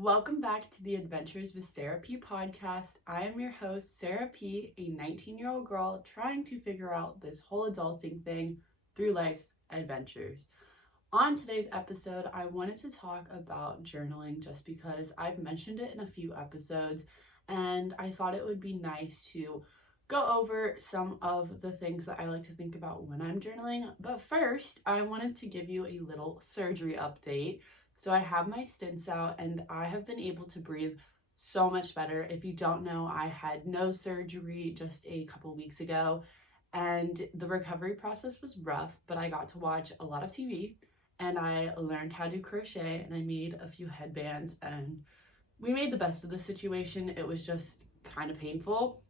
Welcome back to the Adventures with Sara P podcast. I am your host, Sara P, a 19-year-old girl trying to figure out this whole adulting thing through life's adventures. On today's episode, I wanted to talk about journaling just because I've mentioned it in a few episodes, and I thought it would be nice to go over some of the things that I like to think about when I'm journaling. But first, I wanted to give you a little surgery update. So I have my stents out and I have been able to breathe so much better. If you don't know, I had nose surgery just a couple weeks ago and the recovery process was rough, but I got to watch a lot of TV and I learned how to crochet and I made a few headbands and we made the best of the situation. It was just kind of painful,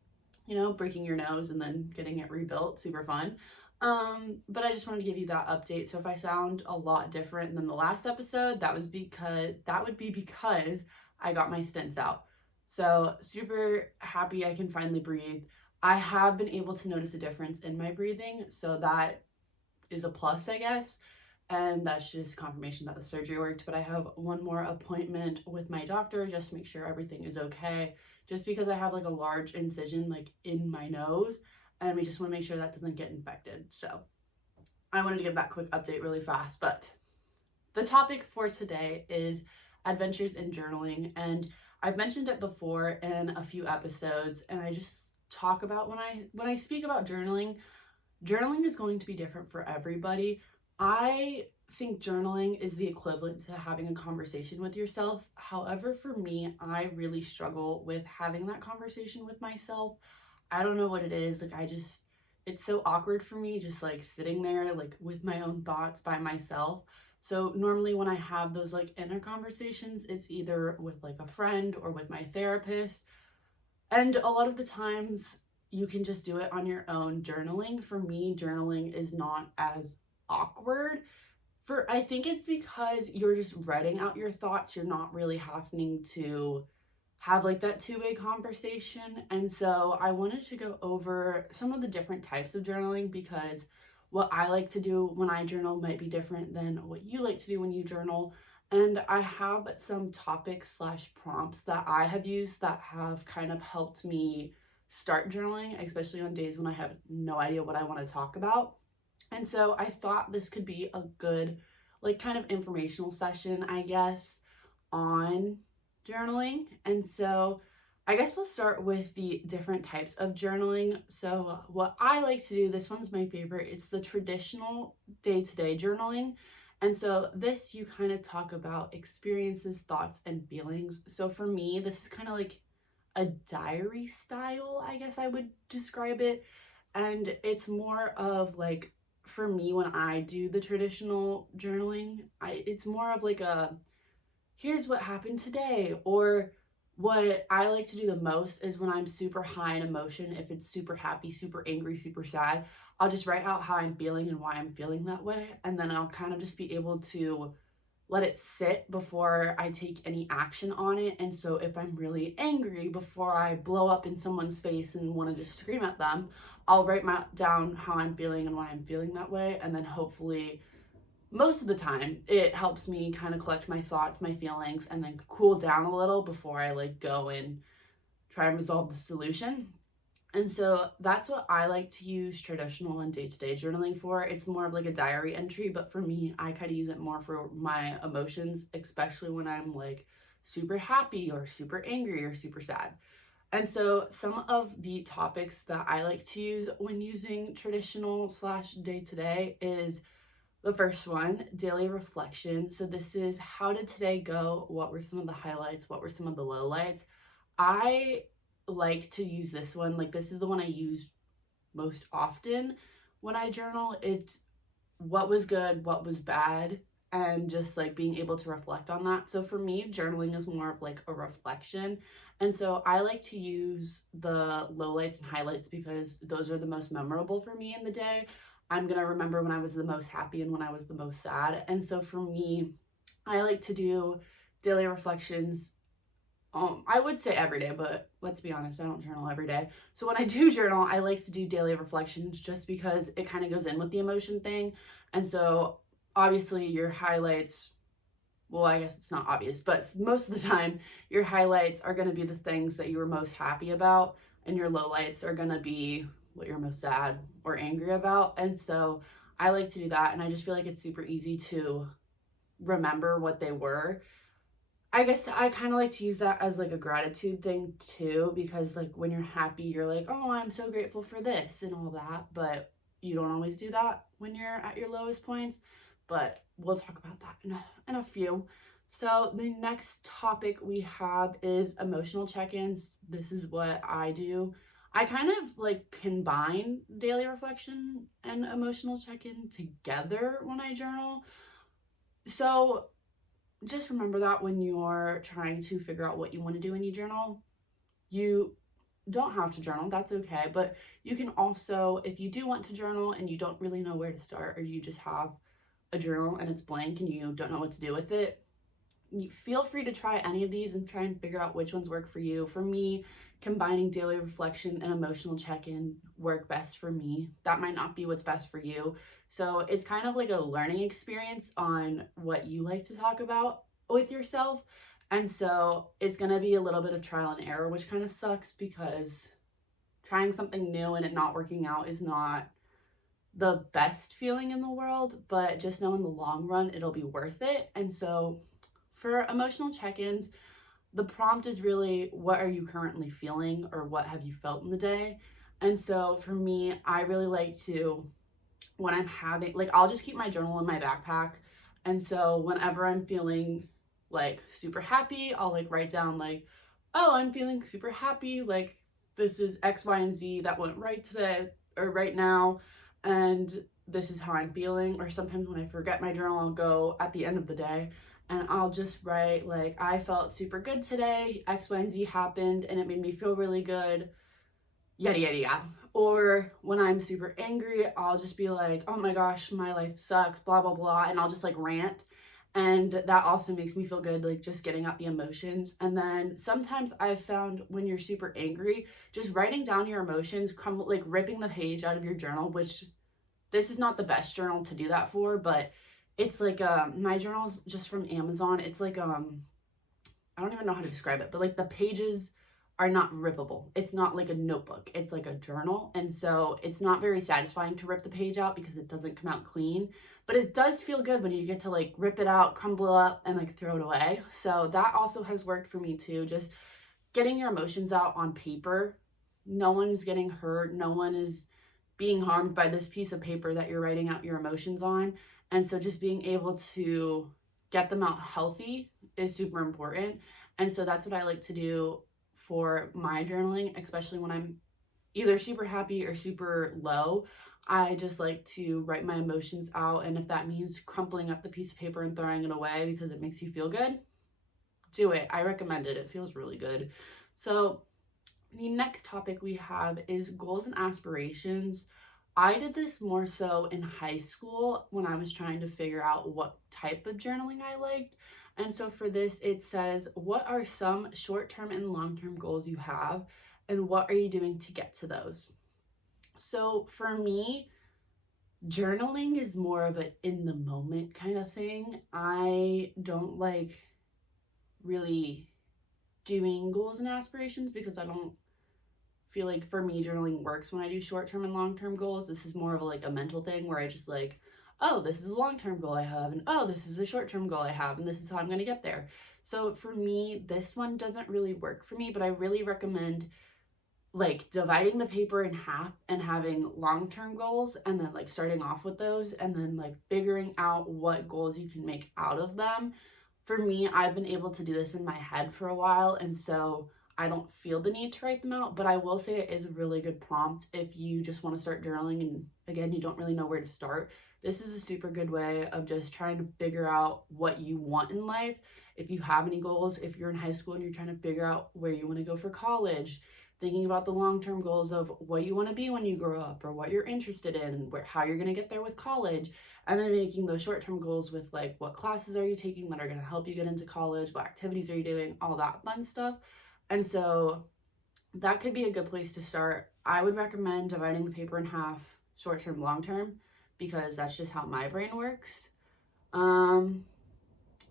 breaking your nose and then getting it rebuilt, super fun. But I just wanted to give you that update. So if I sound a lot different than the last episode, that would be because I got my stents out. So super happy I can finally breathe. I have been able to notice a difference in my breathing, so that is a plus, I guess. And that's just confirmation that the surgery worked. But I have one more appointment with my doctor just to make sure everything is okay. Just because I have like a large incision like in my nose and we just want to make sure that doesn't get infected. So I wanted to give that quick update really fast. But the topic for today is adventures in journaling. And I've mentioned it before in a few episodes, and I just talk about when I speak about journaling is going to be different for everybody. I think journaling is the equivalent to having a conversation with yourself. However, for me, I really struggle with having that conversation with myself. I don't know what it is. It's so awkward for me just like sitting there like with my own thoughts by myself. So normally when I have those like inner conversations, it's either with like a friend or with my therapist. And a lot of the times you can just do it on your own. Journaling, for me, journaling is not as awkward. I think it's because you're just writing out your thoughts. You're not really having to have like that two-way conversation. And so I wanted to go over some of the different types of journaling because what I like to do when I journal might be different than what you like to do when you journal. And I have some topics/prompts that I have used that have kind of helped me start journaling, especially on days when I have no idea what I want to talk about. And so I thought this could be a good, like, kind of informational session, I guess, on journaling. And so I guess we'll start with the different types of journaling. So what I like to do, this one's my favorite, it's the traditional day-to-day journaling. And so this, you kind of talk about experiences, thoughts, and feelings. So for me, this is kind of like a diary style, I guess I would describe it. And it's more of like, for me, when I do the traditional journaling, it's more of like here's what happened today. Or what I like to do the most is when I'm super high in emotion, if it's super happy, super angry, super sad, I'll just write out how I'm feeling and why I'm feeling that way. And then I'll kind of just be able to let it sit before I take any action on it. And so if I'm really angry, before I blow up in someone's face and want to just scream at them, I'll write down how I'm feeling and why I'm feeling that way. And then hopefully, most of the time, it helps me kind of collect my thoughts, my feelings, and then cool down a little before I like go and try and resolve the solution. And so that's what I like to use traditional and day-to-day journaling for. It's more of like a diary entry, but for me, I kind of use it more for my emotions, especially when I'm like super happy or super angry or super sad. And so some of the topics that I like to use when using traditional/day-to-day is the first one, daily reflection. So this is, how did today go? What were some of the highlights? What were some of the lowlights? I like to use this one. Like, this is the one I use most often when I journal. It's what was good, what was bad, and just like being able to reflect on that. So for me, journaling is more of like a reflection. And so I like to use the lowlights and highlights because those are the most memorable for me in the day. I'm going to remember when I was the most happy and when I was the most sad. And so for me, I like to do daily reflections. I would say every day, but let's be honest, I don't journal every day. So when I do journal, I like to do daily reflections just because it kind of goes in with the emotion thing. And so obviously your highlights well, I guess it's not obvious, but most of the time, your highlights are going to be the things that you were most happy about, and your lowlights are going to be what you're most sad or angry about. And so I like to do that, and I just feel like it's super easy to remember what they were. I guess I kind of like to use that as like a gratitude thing too, because like when you're happy, you're like, oh, I'm so grateful for this and all that. But you don't always do that when you're at your lowest points. But we'll talk about that in a few. So the next topic we have is emotional check-ins. This is what I do. I kind of like combine daily reflection and emotional check-in together when I journal. So just remember that when you're trying to figure out what you want to do in your journal, you don't have to journal, that's okay. But you can also, if you do want to journal and you don't really know where to start, or you just have a journal and it's blank and you don't know what to do with it, you feel free to try any of these and try and figure out which ones work for you. For me, combining daily reflection and emotional check-in work best for me. That might not be what's best for you. So it's kind of like a learning experience on what you like to talk about with yourself. And so it's going to be a little bit of trial and error, which kind of sucks because trying something new and it not working out is not the best feeling in the world, but just know in the long run it'll be worth it. And so for emotional check-ins, the prompt is really, what are you currently feeling, or what have you felt in the day? And so for me, I really like to, when I'm having, like, I'll just keep my journal in my backpack. And so whenever I'm feeling like super happy, I'll like write down like, oh, I'm feeling super happy. Like, this is X, Y, and Z that went right today or right now. And this is how I'm feeling. Or sometimes when I forget my journal, I'll go at the end of the day and I'll just write like, I felt super good today. X, Y, and Z happened and it made me feel really good. Yada, yada, yada. Or when I'm super angry, I'll just be like, oh my gosh, my life sucks, blah, blah, blah. And I'll just like rant. And that also makes me feel good, like just getting out the emotions. And then sometimes I've found when you're super angry, just writing down your emotions, like ripping the page out of your journal, which this is not the best journal to do that for, but it's like my journal's just from Amazon. It's like I don't even know how to describe it, but like the pages are not rippable. It's not like a notebook. It's like a journal. And so it's not very satisfying to rip the page out because it doesn't come out clean, but it does feel good when you get to like rip it out, crumble up, and like throw it away. So that also has worked for me too. Just getting your emotions out on paper. No one is getting hurt. No one is being harmed by this piece of paper that you're writing out your emotions on. And so just being able to get them out healthy is super important. And so that's what I like to do for my journaling, especially when I'm either super happy or super low. I just like to write my emotions out. And if that means crumpling up the piece of paper and throwing it away because it makes you feel good, do it. I recommend it. It feels really good. So the next topic we have is goals and aspirations. I did this more so in high school when I was trying to figure out what type of journaling I liked. And so for this, it says, what are some short-term and long-term goals you have, and what are you doing to get to those? So for me, journaling is more of an in the moment kind of thing. I don't like really doing goals and aspirations because I don't feel like, for me, journaling works when I do short-term and long-term goals. This is more of like a mental thing where I just like, oh, this is a long-term goal I have, and oh, this is a short-term goal I have, and this is how I'm going to get there. So for me, this one doesn't really work for me, but I really recommend like dividing the paper in half and having long-term goals, and then like starting off with those and then like figuring out what goals you can make out of them. For me, I've been able to do this in my head for a while, and so I don't feel the need to write them out, but I will say it is a really good prompt if you just want to start journaling and again, you don't really know where to start. This is a super good way of just trying to figure out what you want in life. If you have any goals, if you're in high school and you're trying to figure out where you want to go for college, thinking about the long-term goals of what you want to be when you grow up, or what you're interested in, how you're going to get there with college, and then making those short-term goals with like, what classes are you taking that are going to help you get into college, what activities are you doing, all that fun stuff. And so that could be a good place to start. I would recommend dividing the paper in half, short-term, long-term, because that's just how my brain works.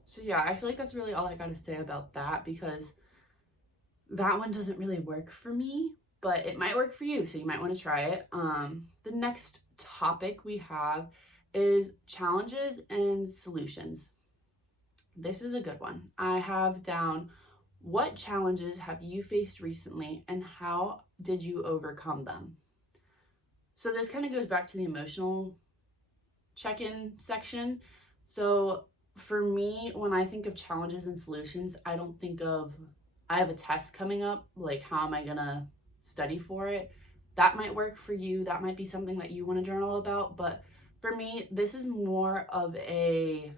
So yeah, I feel like that's really all I gotta say about that, because that one doesn't really work for me, but it might work for you, so you might want to try it. The next topic we have is challenges and solutions. This is a good one. I have down, what challenges have you faced recently and how did you overcome them? So this kind of goes back to the emotional check-in section. So for me, when I think of challenges and solutions, I don't think of, I have a test coming up, like how am I gonna study for it? That might work for you. That might be something that you want to journal about. But for me, this is more of a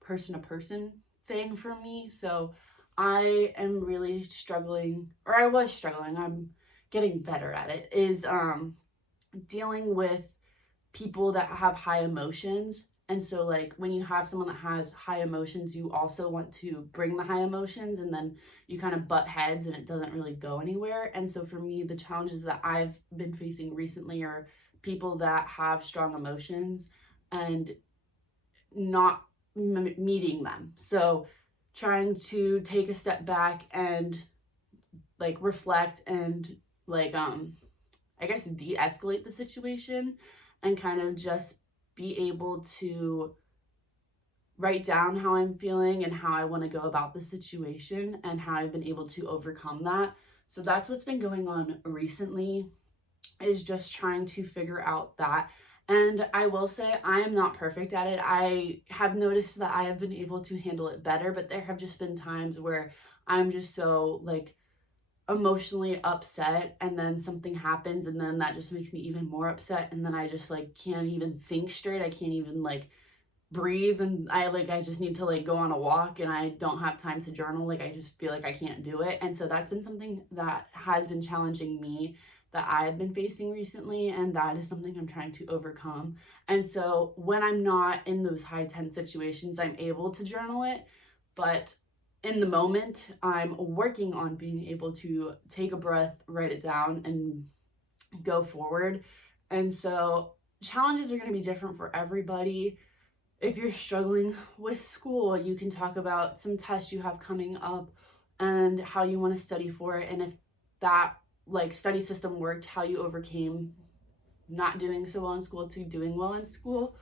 person to person thing for me. So I am really struggling, or I was struggling, I'm getting better at it, is dealing with people that have high emotions. And so like when you have someone that has high emotions, you also want to bring the high emotions, and then you kind of butt heads and it doesn't really go anywhere. And so for me, the challenges that I've been facing recently are people that have strong emotions and not meeting them. So trying to take a step back and like reflect and like I guess de-escalate the situation, and kind of just be able to write down how I'm feeling and how I want to go about the situation and how I've been able to overcome that. So that's what's been going on recently, is just trying to figure out that. And I will say I am not perfect at it. I have noticed that I have been able to handle it better, but there have just been times where I'm just so like emotionally upset, and then something happens and then that just makes me even more upset, and then I just like can't even think straight. I can't even like breathe, and I just need to like go on a walk, and I don't have time to journal. Like I just feel like I can't do it. And so that's been something that has been challenging me, that I've been facing recently, and that is something I'm trying to overcome. And so when I'm not in those high tense situations, I'm able to journal it, but in the moment, I'm working on being able to take a breath, write it down, and go forward. And so challenges are going to be different for everybody. If you're struggling with school, you can talk about some tests you have coming up and how you want to study for it. And if that like study system worked, how you overcame not doing so well in school to doing well in school.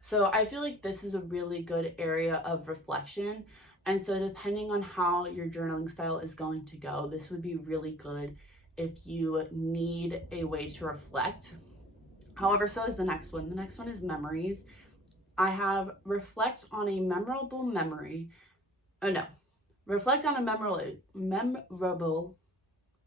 So I feel like this is a really good area of reflection. And so depending on how your journaling style is going to go, this would be really good if you need a way to reflect. However, so is the next one. The next one is memories. I have reflect on a memorable memory. Oh no. Reflect on a memorable.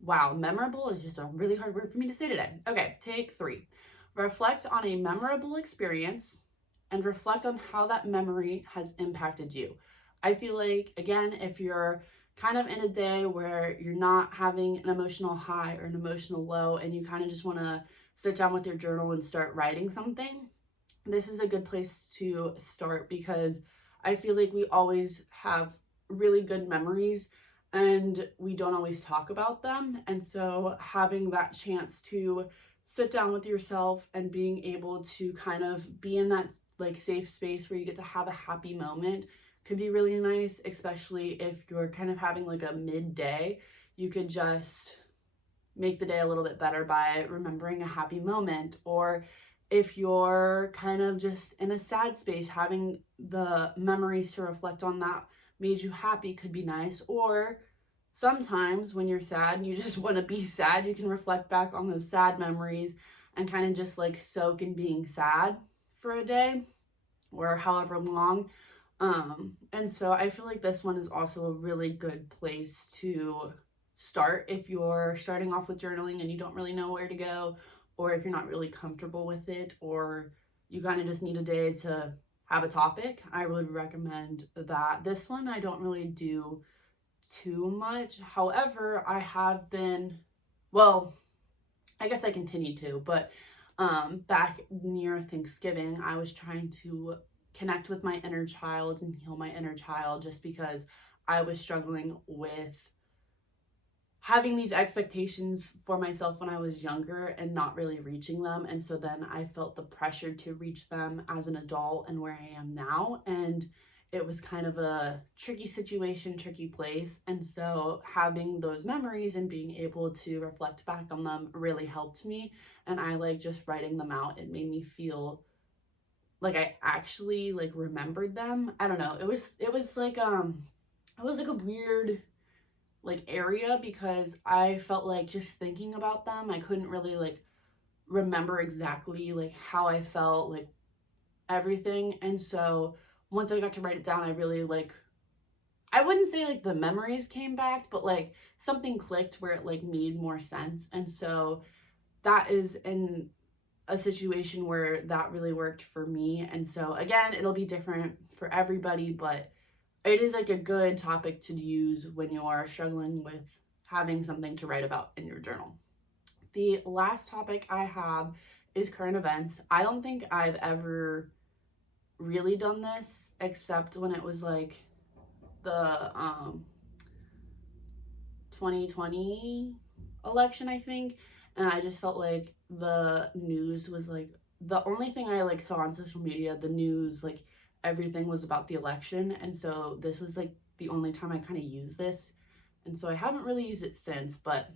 Wow, memorable is just a really hard word for me to say today. Okay, take 3. Reflect on a memorable experience and reflect on how that memory has impacted you. I feel like, again, if you're kind of in a day where you're not having an emotional high or an emotional low, and you kind of just want to sit down with your journal and start writing something, this is a good place to start, because I feel like we always have really good memories and we don't always talk about them. And so having that chance to sit down with yourself and being able to kind of be in that like safe space where you get to have a happy moment could be really nice, especially if you're kind of having like a midday. You could just make the day a little bit better by remembering a happy moment. Or if you're kind of just in a sad space, having the memories to reflect on that made you happy could be nice. Or sometimes when you're sad and you just want to be sad, you can reflect back on those sad memories and kind of just like soak in being sad for a day or however long. And so I feel like this one is also a really good place to start if you're starting off with journaling and you don't really know where to go, or if you're not really comfortable with it, or you kind of just need a day to have a topic. I would recommend that. This one I don't really do too much. However, I have been, well, I guess I continue to, but back near Thanksgiving, I was trying to connect with my inner child and heal my inner child, just because I was struggling with having these expectations for myself when I was younger and not really reaching them. And so then I felt the pressure to reach them as an adult and where I am now. And it was kind of a tricky situation, tricky place. And so having those memories and being able to reflect back on them really helped me. And I like just writing them out. It made me feel like I actually like remembered them. I don't know. It was like a weird like area because I felt like just thinking about them, I couldn't really like remember exactly like how I felt, like everything. And so once I got to write it down, I really like, I wouldn't say like the memories came back, but like something clicked where it like made more sense. And so that is in a situation where that really worked for me. And so again, it'll be different for everybody, but it is like a good topic to use when you are struggling with having something to write about in your journal. The last topic I have is current events. I don't think I've ever really done this except when it was like the 2020 election, I think, and I just felt like the news was like the only thing I like saw on social media. The news, like everything was about the election, and so this was like the only time I kind of used this, and so I haven't really used it since. But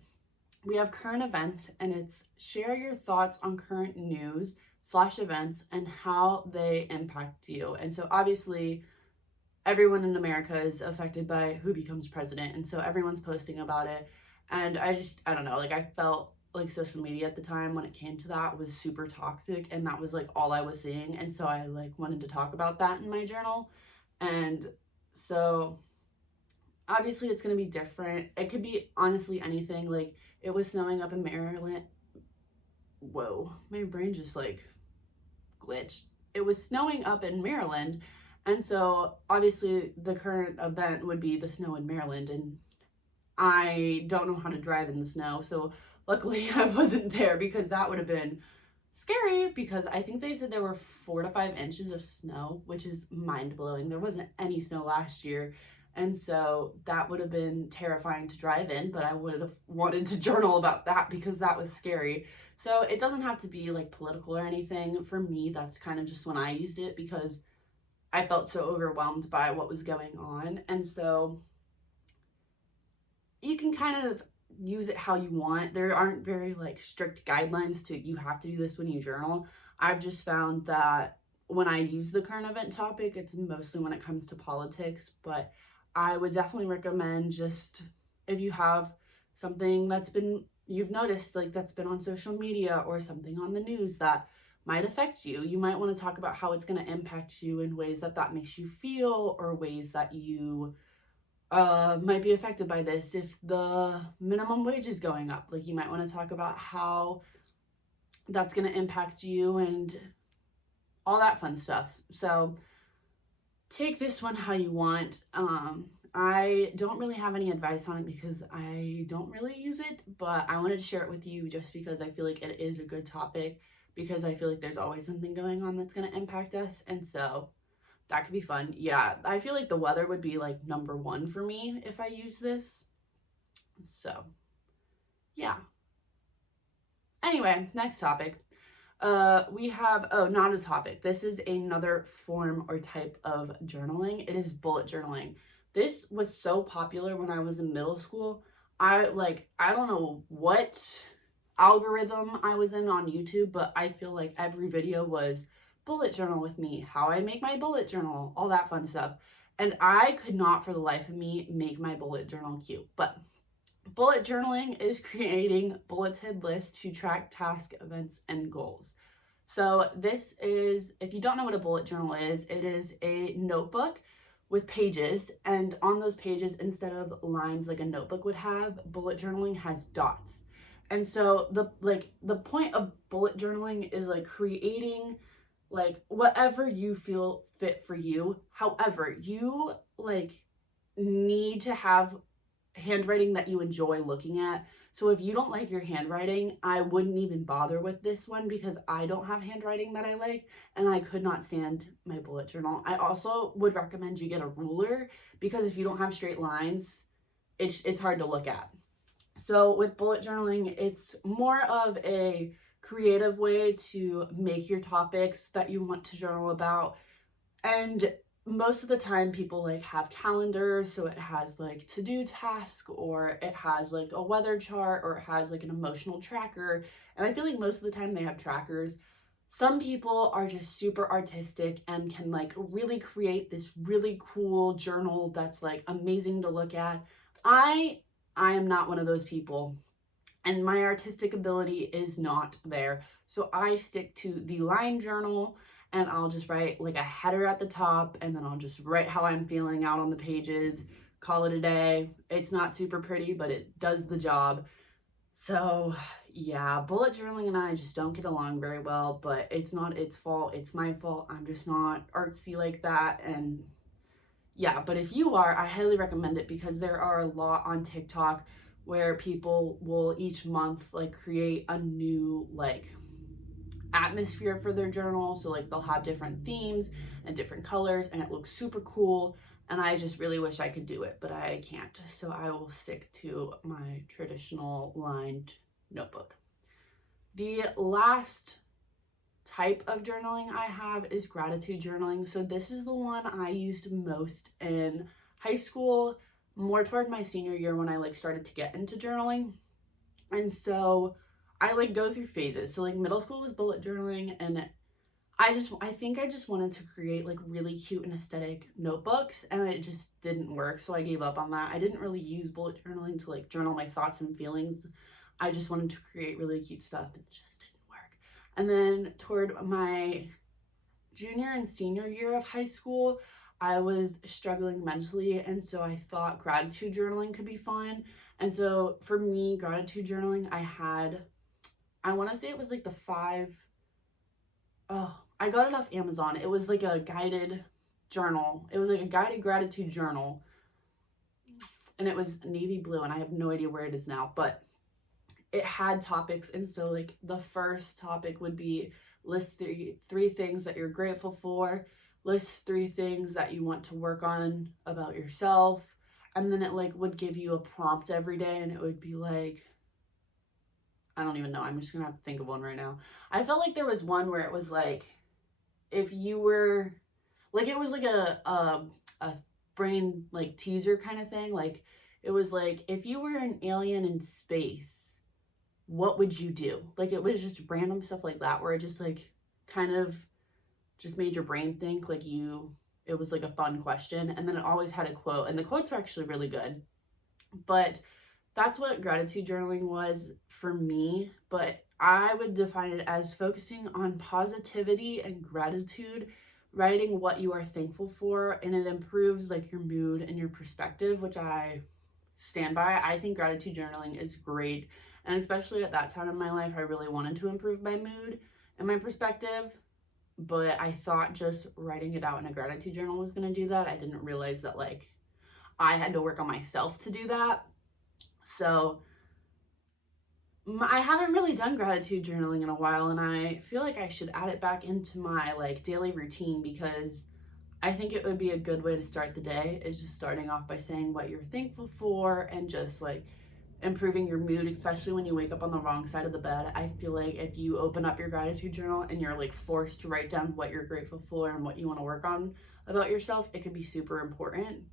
we have current events, and it's share your thoughts on current news slash events and how they impact you. And so obviously everyone in America is affected by who becomes president, and so everyone's posting about it. And I don't know, like I felt like social media at the time when it came to that was super toxic, and that was like all I was seeing. And so I like wanted to talk about that in my journal. And so obviously it's going to be different. It could be honestly anything. Like it was snowing up in Maryland. Whoa, my brain just like glitched. It was snowing up in Maryland, and so obviously the current event would be the snow in Maryland, and I don't know how to drive in the snow, so luckily I wasn't there because that would have been scary, because I think they said there were 4 to 5 inches of snow, which is mind-blowing. There wasn't any snow last year, and so that would have been terrifying to drive in, but I would have wanted to journal about that because that was scary. So it doesn't have to be like political or anything. For me, that's kind of just when I used it because I felt so overwhelmed by what was going on. And so you can kind of use it how you want. There aren't very like strict guidelines to you have to do this when you journal. I've just found that when I use the current event topic, it's mostly when it comes to politics, but I would definitely recommend just if you have something that's been you've noticed like that's been on social media or something on the news that might affect you, you might want to talk about how it's going to impact you in ways that that makes you feel, or ways that you might be affected by this. If the minimum wage is going up, like you might want to talk about how that's going to impact you and all that fun stuff. So take this one how you want. I don't really have any advice on it because I don't really use it, but I wanted to share it with you just because I feel like it is a good topic, because I feel like there's always something going on that's going to impact us. And so that could be fun. Yeah, I feel like the weather would be like number 1 for me if I use this. So yeah. Anyway, next topic. We have, not a topic. This is another form or type of journaling. It is bullet journaling. This was so popular when I was in middle school. I don't know what algorithm I was in on YouTube, but I feel like every video was bullet journal with me, how I make my bullet journal, all that fun stuff. And I could not for the life of me make my bullet journal cute. But bullet journaling is creating bulleted lists to track tasks, events, and goals. So this is, if you don't know what a bullet journal is, it is a notebook with pages, and on those pages, instead of lines like a notebook would have, bullet journaling has dots. And so the point of bullet journaling is like creating like whatever you feel fit for you. However, you like need to have handwriting that you enjoy looking at. So if you don't like your handwriting, I wouldn't even bother with this one, because I don't have handwriting that I like, and I could not stand my bullet journal. I also would recommend you get a ruler, because if you don't have straight lines, it's hard to look at. So with bullet journaling, it's more of a creative way to make your topics that you want to journal about. And most of the time people like have calendars, so it has like to-do task, or it has like a weather chart, or it has like an emotional tracker. And I feel like most of the time they have trackers. Some people are just super artistic and can like really create this really cool journal that's like amazing to look at. I am not one of those people, and my artistic ability is not there. So I stick to the line journal, and I'll just write like a header at the top, and then I'll just write how I'm feeling out on the pages, call it a day. It's not super pretty, but it does the job. So yeah, bullet journaling and I just don't get along very well, but it's not its fault, it's my fault. I'm just not artsy like that. And yeah, but if you are, I highly recommend it, because there are a lot on TikTok where people will each month like create a new like atmosphere for their journal. So like they'll have different themes and different colors, and it looks super cool. And I just really wish I could do it, but I can't. So I will stick to my traditional lined notebook. The last type of journaling I have is gratitude journaling. So this is the one I used most in high school, more toward my senior year when I like started to get into journaling. And so I like go through phases. So like middle school was bullet journaling, and I think I just wanted to create like really cute and aesthetic notebooks, and it just didn't work. So I gave up on that. I didn't really use bullet journaling to like journal my thoughts and feelings. I just wanted to create really cute stuff, and it just didn't work. And then toward my junior and senior year of high school, I was struggling mentally, and so I thought gratitude journaling could be fun. And so for me, gratitude journaling, I want to say it was like the five, oh, I got it off Amazon. It was like a guided journal. It was like a guided gratitude journal, and it was navy blue, and I have no idea where it is now, but it had topics. And so like the first topic would be list three things that you're grateful for, list three things that you want to work on about yourself. And then it like would give you a prompt every day, and it would be like, I don't even know, I'm just gonna have to think of one right now. I felt like there was one where it was like, if you were like, it was like a brain like teaser kind of thing. Like it was like, if you were an alien in space, what would you do? Like it was just random stuff like that, where it just like kind of just made your brain think. Like it was like a fun question, and then it always had a quote, and the quotes were actually really good. But that's what gratitude journaling was for me. But I would define it as focusing on positivity and gratitude, writing what you are thankful for, and it improves like your mood and your perspective, which I stand by. I think gratitude journaling is great. And especially at that time in my life, I really wanted to improve my mood and my perspective. But I thought just writing it out in a gratitude journal was going to do that. I didn't realize that like I had to work on myself to do that. So I haven't really done gratitude journaling in a while, and I feel like I should add it back into my like daily routine, because I think it would be a good way to start the day, is just starting off by saying what you're thankful for, and just like improving your mood, especially when you wake up on the wrong side of the bed. I feel like if you open up your gratitude journal and you're like forced to write down what you're grateful for and what you want to work on about yourself, it could be super important.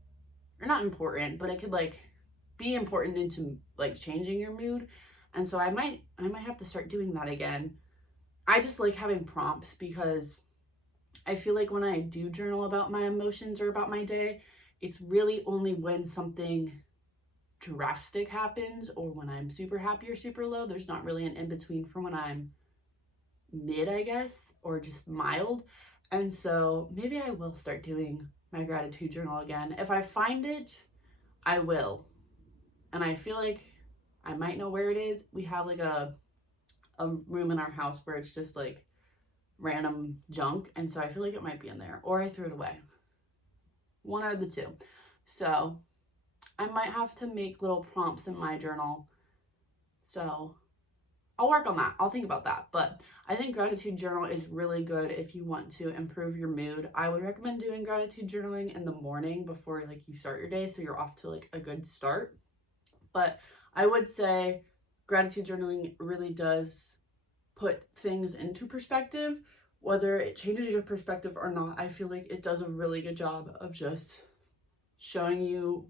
Or not important, but it could like be important into like changing your mood. And so I might have to start doing that again. I just like having prompts, because I feel like when I do journal about my emotions or about my day, it's really only when something drastic happens, or when I'm super happy or super low. There's not really an in-between for when I'm mid, I guess, or just mild. And so maybe I will start doing my gratitude journal again. If I find it, I will. And I feel like I might know where it is. We have like a room in our house where it's just like random junk, and so I feel like it might be in there, or I threw it away. One out of the two. So I might have to make little prompts in my journal. So I'll work on that. I'll think about that. But I think gratitude journal is really good if you want to improve your mood. I would recommend doing gratitude journaling in the morning before like you start your day, so you're off to like a good start. But I would say gratitude journaling really does put things into perspective, whether it changes your perspective or not, I feel like it does a really good job of just showing you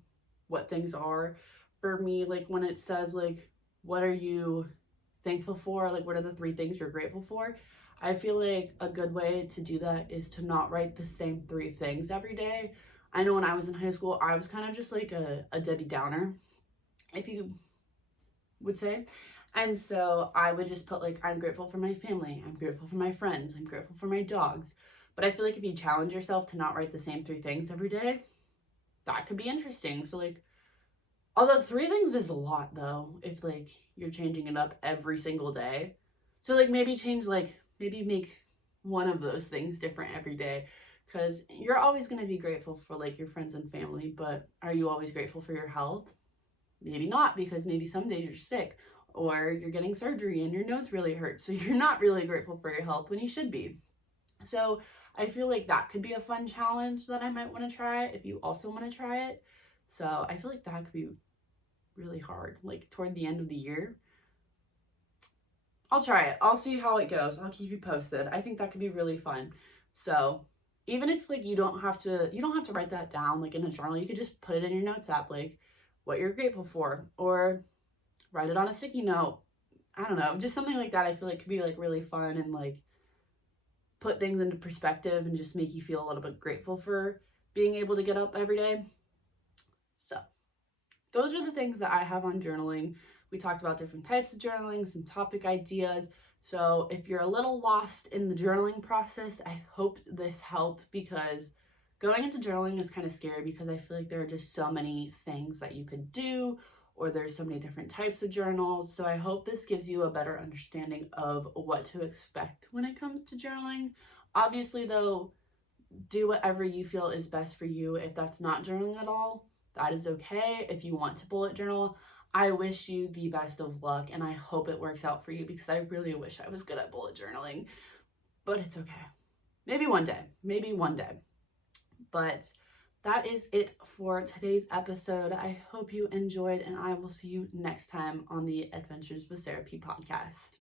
what things are. For me, like when it says like, what are you thankful for? Like, what are the 3 things you're grateful for? I feel like a good way to do that is to not write the same 3 things every day. I know when I was in high school, I was kind of just like a Debbie Downer, if you would say. And so I would just put like, I'm grateful for my family, I'm grateful for my friends, I'm grateful for my dogs. But I feel like if you challenge yourself to not write the same 3 things every day, that could be interesting. So like, although 3 things is a lot though, if like you're changing it up every single day. So like maybe change like, maybe make one of those things different every day. Because you're always going to be grateful for like your friends and family, but are you always grateful for your health? Maybe not, because maybe some days you're sick or you're getting surgery and your nose really hurts. So you're not really grateful for your health when you should be. So I feel like that could be a fun challenge that I might want to try if you also want to try it. So I feel like that could be really hard, like toward the end of the year. I'll try it. I'll see how it goes. I'll keep you posted. I think that could be really fun. So even if like you don't have to write that down like in a journal, you could just put it in your notes app, like what you're grateful for, or write it on a sticky note. I don't know, just something like that. I feel like could be like really fun and like put things into perspective and just make you feel a little bit grateful for being able to get up every day. So those are the things that I have on journaling. We talked about different types of journaling, some topic ideas. So if you're a little lost in the journaling process, I hope this helped, because going into journaling is kind of scary because I feel like there are just so many things that you could do, or there's so many different types of journals. So I hope this gives you a better understanding of what to expect when it comes to journaling. Obviously though, do whatever you feel is best for you. If that's not journaling at all, that is okay. If you want to bullet journal, I wish you the best of luck and I hope it works out for you, because I really wish I was good at bullet journaling, but it's okay. Maybe one day. But that is it for today's episode. I hope you enjoyed, and I will see you next time on the Adventures with Sara P podcast.